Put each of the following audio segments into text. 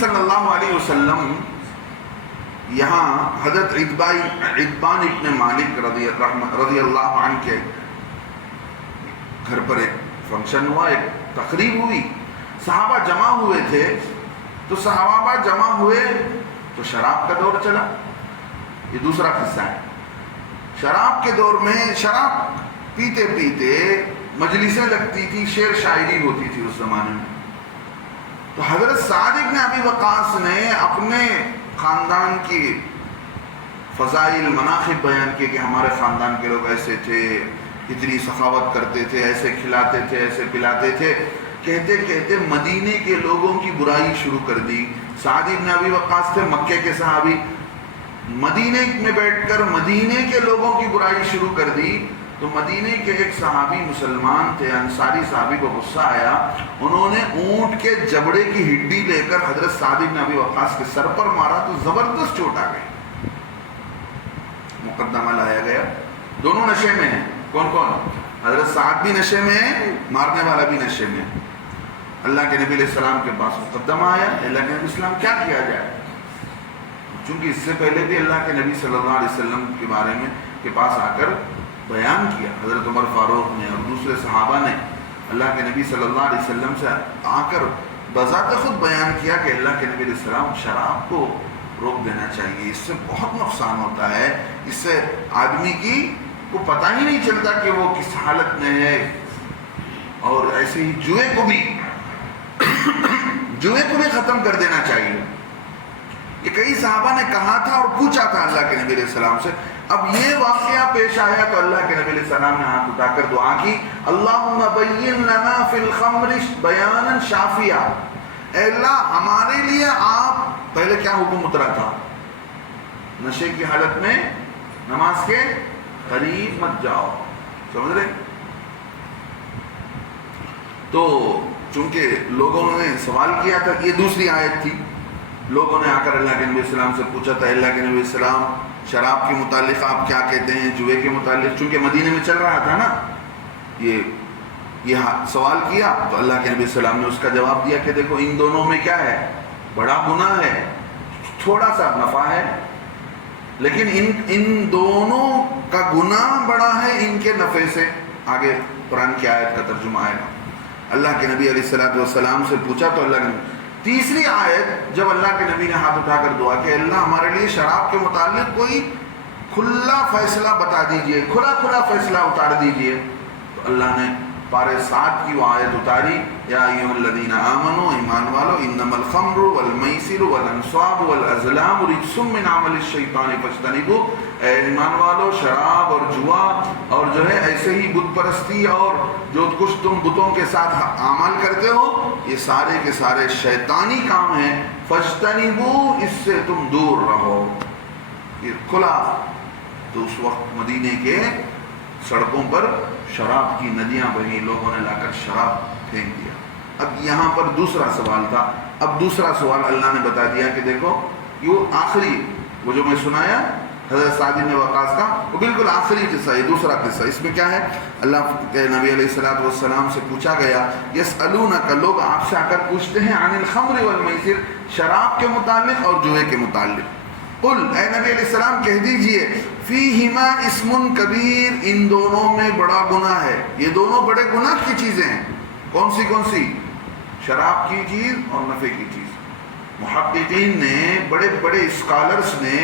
صلی اللہ علیہ وسلم یہاں حضرت عتبان ابن مالک رضی اللہ عنہ کے گھر پر ایک فنکشن ہوا، ایک تقریب ہوئی، صحابہ جمع ہوئے تھے، تو صحابہ جمع ہوئے تو شراب کا دور چلا. یہ دوسرا قصہ ہے. شراب کے دور میں شراب پیتے پیتے مجلسیں لگتی تھی، شعر شاعری ہوتی تھی اس زمانے میں. تو حضرت سعد بن ابی وقاص نے اپنے خاندان کی فضائل مناقب بیان کیے کہ ہمارے خاندان کے لوگ ایسے تھے، اتنی سخاوت کرتے تھے، ایسے کھلاتے تھے، ایسے پلاتے تھے. کہتے کہتے مدینے کے لوگوں کی برائی شروع کر دی. سعد بن ابی وقاص تھے مکے کے صحابی، مدینے میں بیٹھ کر مدینے کے لوگوں کی برائی شروع کر دی. تو مدینے کے ایک صحابی مسلمان تھے، انصاری صحابی کو غصہ آیا، انہوں نے اونٹ کے جبڑے کی ہڈی لے کر حضرت سعد بن ابی وقاص کے سر پر مارا تو زبردست چوٹ آ گئی. مقدمہ لایا گیا، دونوں نشے میں ہیں. کون کون؟ حضرت سعد بھی نشے میں ہے، مارنے والا بھی نشے میں ہے. اللہ کے نبی علیہ السلام کے پاس مقدمہ آیا، اللہ کے نبی السلام کیا کیا جائے؟ چونکہ اس سے پہلے بھی اللہ کے نبی صلی اللہ علیہ وسلم کے بارے میں کے پاس آ کر بیان کیا، حضرت عمر فاروق نے اور دوسرے صحابہ نے اللہ کے نبی صلی اللہ علیہ وسلم سے آ کر بذات خود بیان کیا کہ اللہ کے نبی علیہ السلام شراب کو روک دینا چاہیے، اس سے بہت نقصان ہوتا ہے، اس سے آدمی کی کو پتہ ہی نہیں چلتا کہ وہ کس حالت میں ہے. اور ایسے ہی جوئے کو بھی ختم کر دینا چاہیے. یہ کئی صحابہ نے کہا تھا اور پوچھا تھا اللہ کے نبی علیہ السلام سے. اب یہ واقعہ پیش آیا تو اللہ کے نبی علیہ السلام نے ہاتھ اٹھا کر دعا کی، اللہم بین لنا فی الخمر بیانا شافیا. اے اللہ ہمارے لیے آپ، پہلے کیا حکم اترا تھا؟ نشے کی حالت میں نماز کے قریب مت جاؤ، سمجھ رہے؟ تو چونکہ لوگوں نے سوال کیا تھا، یہ دوسری آیت تھی، لوگوں نے آ کر اللہ کے نبی السلام سے پوچھا تھا، اللہ کے نبی السلام شراب کے متعلق آپ کیا کہتے ہیں، جوئے کے متعلق، چونکہ مدینے میں چل رہا تھا نا یہ سوال کیا تو اللہ کے نبی السلام نے اس کا جواب دیا کہ دیکھو ان دونوں میں کیا ہے، بڑا گناہ ہے، تھوڑا سا نفع ہے، لیکن ان دونوں کا گناہ بڑا ہے ان کے نفع سے. آگے قرآن کی آیت کا ترجمہ آئے گا. اللہ کے نبی علیہ السلام سے پوچھا تو اللہ نے تیسری آیت جب اللہ کے نبی نے ہاتھ اٹھا کر دعا کہ اللہ ہمارے لیے شراب کے متعلق کوئی کھلا فیصلہ بتا دیجئے، کھلا فیصلہ اتار دیجئے، تو اللہ نے پارے 7 کی وہ آیت اتاری، یا ایھا الذین آمنوا، ایمان والو، انما الخمر والمیسر والانصاب والازلام رجس من عمل الشیطان فاجتنبوہ. اے ایمان والو، شراب اور جوا اور جو ہے ایسے ہی بت پرستی اور جو کچھ تم بتوں کے ساتھ اعمال کرتے ہو، یہ سارے کے سارے شیطانی کام ہیں، فاجتنبوہ، اس سے تم دور رہو. یہ کھلا. تو اس وقت مدینے کے سڑکوں پر شراب کی ندیاں بہی، لوگوں نے لا کر شراب پھینک دیا. اب یہاں پر دوسرا سوال تھا. اب دوسرا سوال اللہ نے بتا دیا کہ دیکھو یہ آخری، وہ جو میں سنایا حضرت سعد بن وقاص کا، وہ بالکل آخری قصہ، یہ دوسرا قصہ. اس میں کیا ہے؟ اللہ کے نبی علیہ السلام سے پوچھا گیا، یسألونک، لوگ آپ سے آ کر پوچھتے ہیں، عن الخمر والمیسر، شراب کے متعلق اور جوئے کے متعلق. قل، اے نبی علیہ السلام کہہ دیجئے، فیہما اسم کبیر، ان دونوں میں بڑا گناہ ہے. یہ دونوں بڑے گناہ کی چیزیں ہیں. کون سی؟ شراب کی چیز اور نفع کی چیز. محققین نے، بڑے بڑے اسکالرز نے،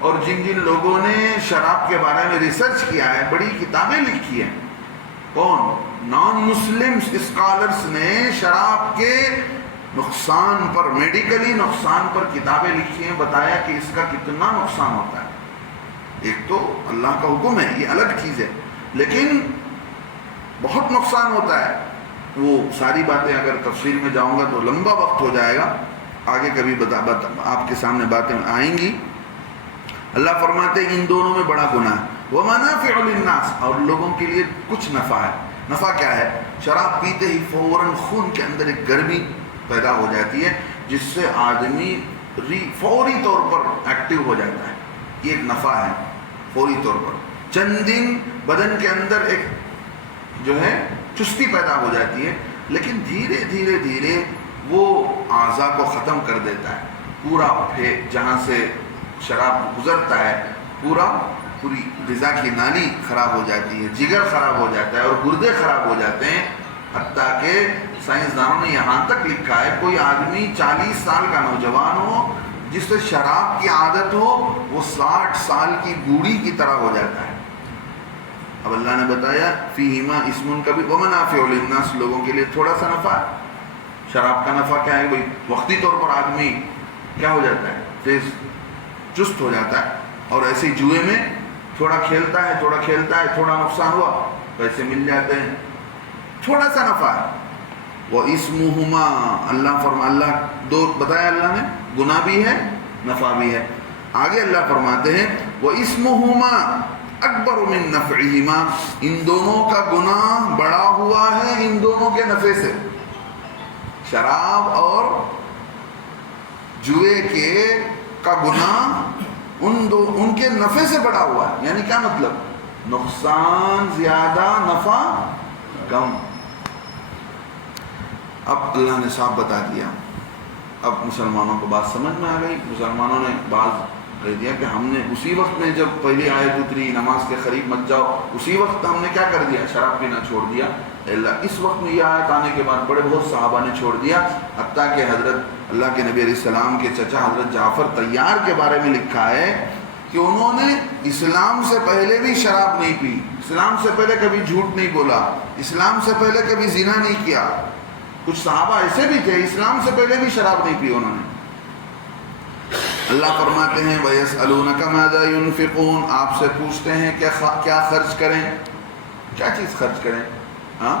اور جن لوگوں نے شراب کے بارے میں ریسرچ کیا ہے، بڑی کتابیں لکھی ہیں. کون؟ نان مسلم اسکالرز نے شراب کے نقصان پر، میڈیکلی نقصان پر کتابیں لکھی ہیں، بتایا کہ اس کا کتنا نقصان ہوتا ہے. ایک تو اللہ کا حکم ہے، یہ الگ چیز ہے، لیکن بہت نقصان ہوتا ہے. وہ ساری باتیں اگر تفصیل میں جاؤں گا تو لمبا وقت ہو جائے گا، آگے کبھی آپ کے سامنے باتیں آئیں گی. اللہ فرماتے ہیں ان دونوں میں بڑا گناہ ہے. وَمَنَافِعُ لِلنَّاسِ، اور لوگوں کے لیے کچھ نفع ہے. نفع کیا ہے؟ شراب پیتے ہی فوراً خون کے اندر ایک گرمی پیدا ہو جاتی ہے، جس سے آدمی فوری طور پر ایکٹیو ہو جاتا ہے. یہ ایک نفع ہے. فوری طور پر چند دن بدن کے اندر ایک جو ہے چستی پیدا ہو جاتی ہے، لیکن دھیرے دھیرے وہ اعضاء کو ختم کر دیتا ہے. پورا جہاں سے شراب گزرتا ہے پوری غذا کی نالی خراب ہو جاتی ہے، جگر خراب ہو جاتا ہے اور گردے خراب ہو جاتے ہیں. حتیٰ کہ سائنسدانوں نے یہاں تک لکھا ہے کوئی آدمی 40 سال کا نوجوان ہو جس سے شراب کی عادت ہو وہ 60 سال کی بوڑھی کی طرح ہو جاتا ہے. اب اللہ نے بتایا فیہما اسم کبیر ومنافع للناس، لوگوں کے لیے تھوڑا سا نفع. شراب کا نفع کیا ہے بھائی؟ وقتی طور پر آدمی کیا ہو جاتا ہے؟ تیز چست ہو جاتا ہے. اور ایسے جوئے میں تھوڑا کھیلتا ہے تھوڑا نقصان ہوا پیسے مل جاتے ہیں، تھوڑا سا نفع ہے. وَإِسْمُهُمَا، اللہ دو بتایا اللہ نے، گناہ بھی ہے نفع بھی ہے. آگے اللہ فرماتے ہیں وَإِسْمُهُمَا اکبر من نفعهما، ان دونوں کا گناہ بڑا ہوا ہے ان دونوں کے نفع سے. شراب اور جوئے کا گناہ ان کے نفع سے بڑا ہوا ہے. یعنی کیا مطلب؟ نقصان زیادہ نفع کم. اب اللہ نے صاحب بتا دیا. اب مسلمانوں کو بات سمجھ میں آ گئی. مسلمانوں نے بعض کہہ دیا کہ ہم نے اسی وقت میں جب پہلی آیت اتری نماز کے قریب مت جاؤ، اسی وقت ہم نے کیا کر دیا؟ شراب پینا چھوڑ دیا. اللہ اس وقت میں یہ آیت آنے کے بعد بہت صحابہ نے چھوڑ دیا. حتیٰ کہ حضرت اللہ کے نبی علیہ السلام کے چچا حضرت جعفر طیار کے بارے میں لکھا ہے کہ انہوں نے اسلام سے پہلے بھی شراب نہیں پی، اسلام سے پہلے کبھی جھوٹ نہیں بولا، اسلام سے پہلے کبھی زنا نہیں کیا. کچھ صحابہ ایسے بھی تھے اسلام سے پہلے بھی شراب نہیں پی انہوں نے. اللہ فرماتے ہیں وَيَسْأَلُونَكَ مَاذَا يُنْفِقُونَ، آپ سے پوچھتے ہیں کہ کیا خرچ کریں، کیا چیز خرچ کریں، ہاں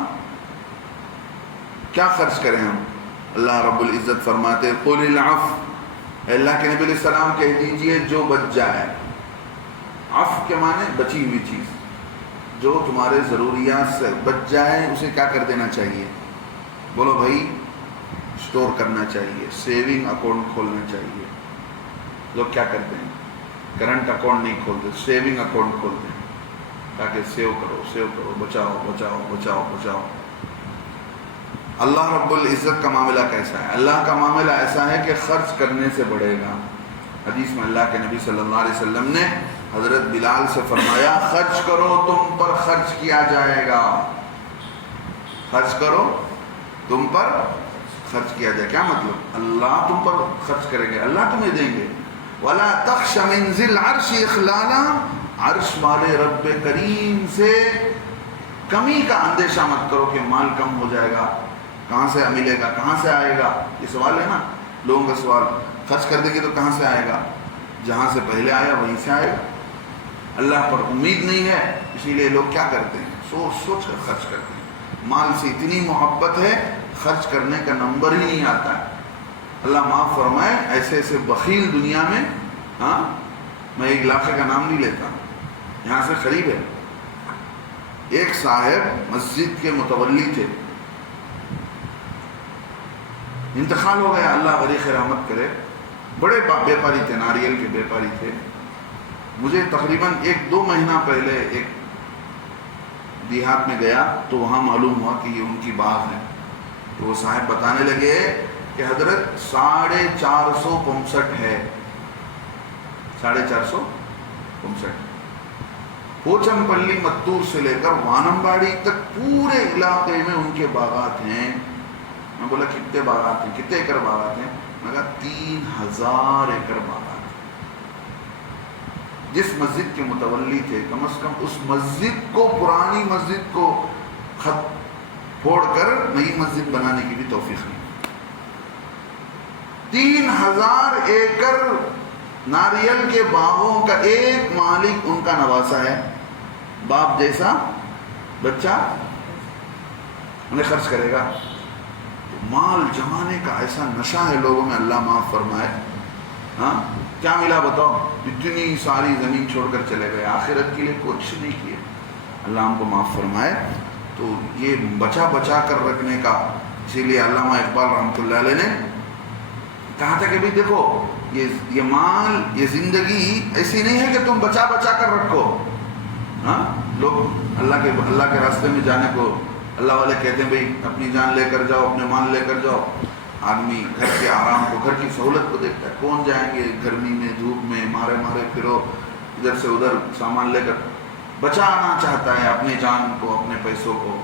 کیا خرچ کریں ہم. اللہ رب العزت فرماتے قُلِ الْعَفْوَ، اللہ کے نبی علیہ السلام کہہ دیجئے جو بچ جائے. عفو کے معنی بچی ہوئی چیز، جو تمہارے ضروریات سے بچ جائے اسے کیا کر دینا چاہیے؟ بولو بھائی اسٹور کرنا چاہیے، سیونگ اکاؤنٹ کھولنا چاہیے. لوگ کیا کرتے ہیں؟ کرنٹ اکاؤنٹ نہیں کھولتے، سیونگ اکاؤنٹ کھولتے ہیں تاکہ سیو کرو، بچاؤ. اللہ رب العزت کا معاملہ کیسا ہے؟ اللہ کا معاملہ ایسا ہے کہ خرچ کرنے سے بڑھے گا. حدیث میں اللہ کے نبی صلی اللہ علیہ وسلم نے حضرت بلال سے فرمایا خرچ کرو تم پر خرچ کیا جائے گا، خرچ کرو تم پر خرچ کیا جائے. کیا مطلب؟ اللہ تم پر خرچ کریں گے، اللہ تمہیں دیں گے. وَلَا تَخْشَ مِنْ ذِي الْعَرْشِ إِخْلَالًا، عرش والے رب کریم سے کمی کا اندیشہ مت کرو کہ مال کم ہو جائے گا، کہاں سے ملے گا، کہاں سے آئے گا. یہ سوال ہے نا لوگوں کا سوال. خرچ کر دیں گے تو کہاں سے آئے گا؟ جہاں سے پہلے آیا وہیں سے آئے گا. اللہ پر امید نہیں ہے اسی لیے لوگ کیا کرتے ہیں؟ سوچ کر خرچ کرتے ہیں. مال سے اتنی محبت ہے خرچ کرنے کا نمبر ہی نہیں آتا ہے. اللہ معاف فرمائے ایسے بخیل دنیا میں. ہاں میں ایک علاقے کا نام نہیں لیتا، یہاں سے قریب ہے. ایک صاحب مسجد کے متولی تھے، انتقال ہو گیا، اللہ بریخ رحمت کرے. بڑے بیپاری تھے، ناریل کے بیپاری تھے. مجھے تقریباً 1-2 مہینہ پہلے ایک دیہات میں گیا تو وہاں معلوم ہوا کہ یہ ان کی باغ ہے. تو وہ صاحب بتانے لگے کہ حضرت 450 پمسٹ ہے، 450 پمسٹ. پوچم پلی متور سے لے کر وانمباڑی تک پورے علاقے میں ان کے باغات ہیں. میں بولا کتنے باغات ہیں، کتنے ایکڑ باغات ہیں؟ میں کہا 3000 ایکڑ باغات ہیں. جس مسجد کے متولی تھے کم از کم اس مسجد کو، پرانی مسجد کو خط پھوڑ کر نئی مسجد بنانے کی بھی توفیق نہیں. 3000 ایکڑ ناریل کے باغوں کا ایک مالک ان کا نواسا ہے. باپ جیسا بچہ انہیں خرچ کرے گا. مال جمانے کا ایسا نشہ ہے لوگوں میں، اللہ معاف فرمائے. ہاں کیا ملا بتاؤ؟ اتنی ساری زمین چھوڑ کر چلے گئے، آخرت کے لیے کچھ نہیں کیے. اللہ ہم کو معاف فرمائے. تو یہ بچا کر رکھنے کا، اسی لیے علامہ اقبال رحمۃ اللہ علیہ نے کہا تھا کہ بھی دیکھو یہ مال، یہ زندگی ایسی نہیں ہے کہ تم بچا کر رکھو. ہاں لوگ اللہ کے راستے میں جانے کو اللہ والے کہتے ہیں بھئی اپنی جان لے کر جاؤ، اپنے مال لے کر جاؤ. آدمی گھر کے آرام کو، گھر کی سہولت کو دیکھتا ہے. کون جائیں گے گرمی میں دھوپ میں مارے مارے پھرو ادھر سے ادھر سامان لے کر. بچانا چاہتا ہے اپنی جان کو، اپنے پیسوں کو.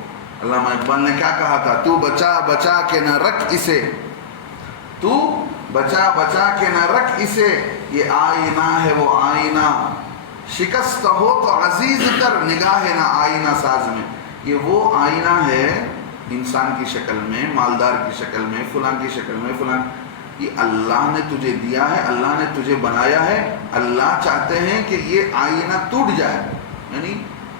علامہ اقبال نے کیا کہا تھا؟ تو بچا بچا کے نہ رکھ اسے، تو بچا بچا کے نہ رکھ اسے، یہ آئینہ ہے وہ آئینہ، شکست ہو تو عزیز تر نگاہ نہ آئینہ ساز میں. یہ وہ آئینہ ہے انسان کی شکل میں، مالدار کی شکل میں، فلاں کی شکل میں، فلاں. یہ اللہ نے تجھے دیا ہے، اللہ نے تجھے بنایا ہے. اللہ چاہتے ہیں کہ یہ آئینہ ٹوٹ جائے، یعنی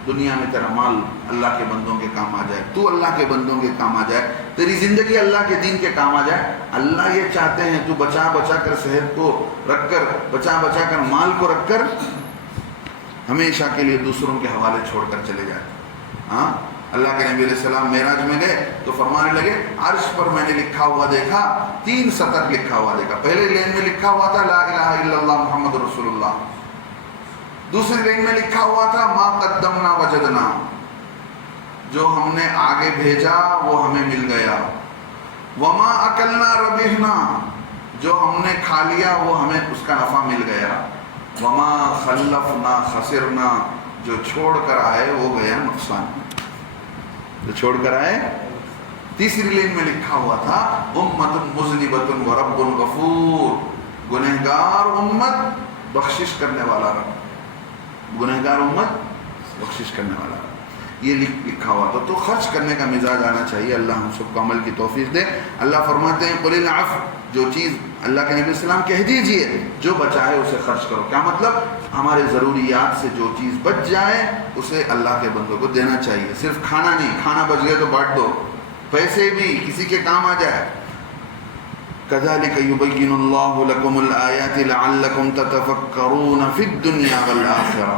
دنیا میں تیرا مال اللہ کے بندوں کے کام آ جائے، تو اللہ کے بندوں کے کام آ جائے، تیری زندگی اللہ کے دین کے کام آ جائے. اللہ یہ چاہتے ہیں تو بچا بچا کر صحت کو رکھ کر، بچا بچا کر مال کو رکھ کر ہمیشہ کے لیے دوسروں کے حوالے چھوڑ کر چلے جائے. ہاں، اللہ کے نبی علیہ السلام معراج میں گئے تو فرمانے لگے عرش پر میں نے لکھا ہوا دیکھا، 3 سطر لکھا ہوا دیکھا. پہلے لین میں لکھا ہوا تھا لا الہ الا اللہ محمد رسول اللہ. دوسری لین میں لکھا ہوا تھا ما قدمنا وجدنا، جو ہم نے آگے بھیجا وہ ہمیں مل گیا. وما اکلنا ربحنا، جو ہم نے کھا لیا وہ ہمیں اس کا نفع مل گیا. وما خلفنا خسرنا، جو چھوڑ کر آئے وہ گیا نقصان، جو چھوڑ کر آئے. تیسری لین میں لکھا ہوا تھا امت مذنبۃ ورب غفور، گنہگار امت بخشش کرنے والا رب، گنہگار امت بخشش کرنے والا رب. یہ لکھا ہوا تھا. تو خرچ کرنے کا مزاج آنا چاہیے. اللہ ہم سب کو عمل کی توفیق دے. اللہ فرماتے ہیں قل العفو، جو چیز اللہ کے نبی علیہ السلام کہہ دیجئے جو بچائے اسے خرچ کرو. کیا مطلب؟ ہمارے ضروریات سے جو چیز بچ جائے اسے اللہ کے بندوں کو دینا چاہیے. صرف کھانا نہیں، کھانا بچ گیا تو بانٹ دو، پیسے بھی کسی کے کام آ جائے. كذلك يبين الله لكم الآيات لعلكم تتفكرون في الدنيا والآخرة.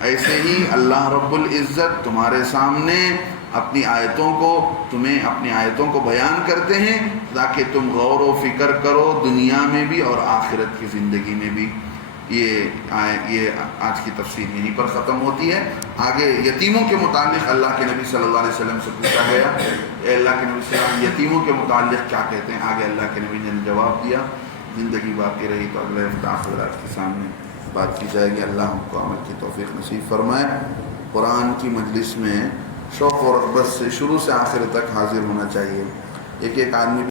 ایسے ہی اللہ رب العزت تمہارے سامنے اپنی آیتوں کو، تمہیں اپنی آیتوں کو بیان کرتے ہیں تاکہ تم غور و فکر کرو دنیا میں بھی اور آخرت کی زندگی میں بھی. یہ آج کی تفسیر یہیں پر ختم ہوتی ہے. آگے یتیموں کے متعلق اللہ کے نبی صلی اللہ علیہ وسلم سے پوچھا گیا، اے اللہ کے نبی صلی اللہ علیہ وسلم یتیموں کے متعلق کیا کہتے ہیں؟ آگے اللہ کے نبی نے جواب دیا. زندگی باقی رہی تو اگلے ہفتہ حضرات کے سامنے بات کی جائے گی. اللہ ہم کو عمل کی توفیق نصیب فرمائے. قرآن کی مجلس میں شوق و رغبت سے شروع سے آخر تک حاضر ہونا چاہیے. ایک آدمی